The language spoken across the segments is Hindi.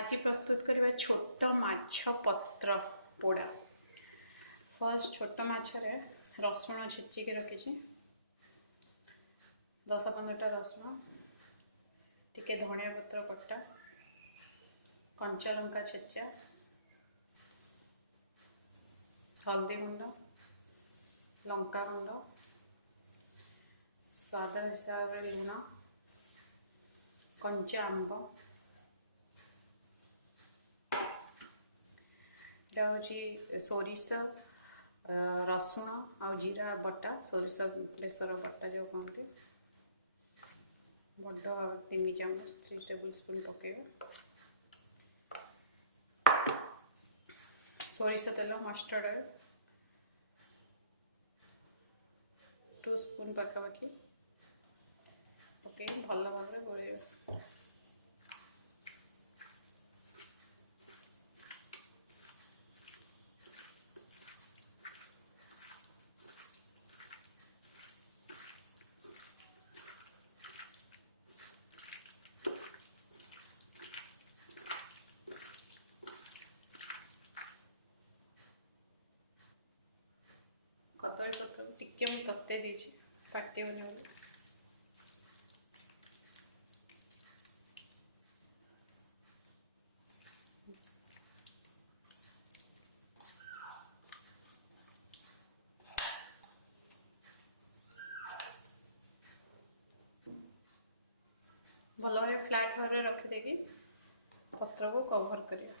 आज प्रस्तुत करवा छोट माछ पत्र पोड़ा। फर्स्ट छोट माछरे रसुण छेचिकी रखी 10-15टा रसुण टिके धनिया पत्र कटा कंचा लंका छेचा हल्दी गुंड लंका गुंड स्वाद हिसाब से लुण कंचा आंब सोरिष रसुण आ जीरा बटा सोरिष बेसर बटा जो कहते बड़ 3 चामच 3 टेबल स्पून पकेगा सोरिष तेल मस्टर्ड ऑयल 2 स्पून पकापाखि पके भल भाव गोल कदली पत्र को टिके मुझे तत्ते देछि फाटे बने बोले भल भाव फ्लैट भाव रखिदेगी पत्र को कवर करिया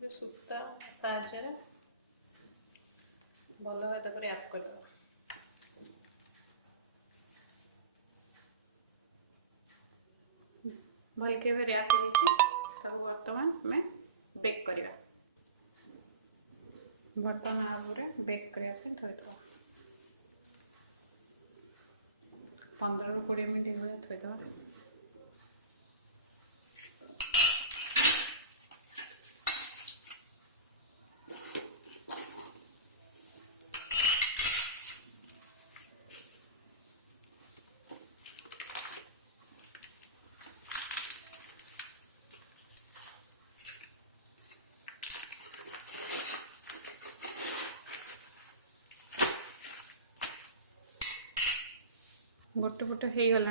सूता साहाଯ୍य भल भाव तक रैप करदे भल के रैप बर्तमान में बेक करवा बर्तमान आलू बेक करने थोड़ा 15-20 मिनट थोड़ा गोटे पट हो गला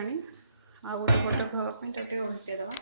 आ गोटे पट खावाई उल्टे दवा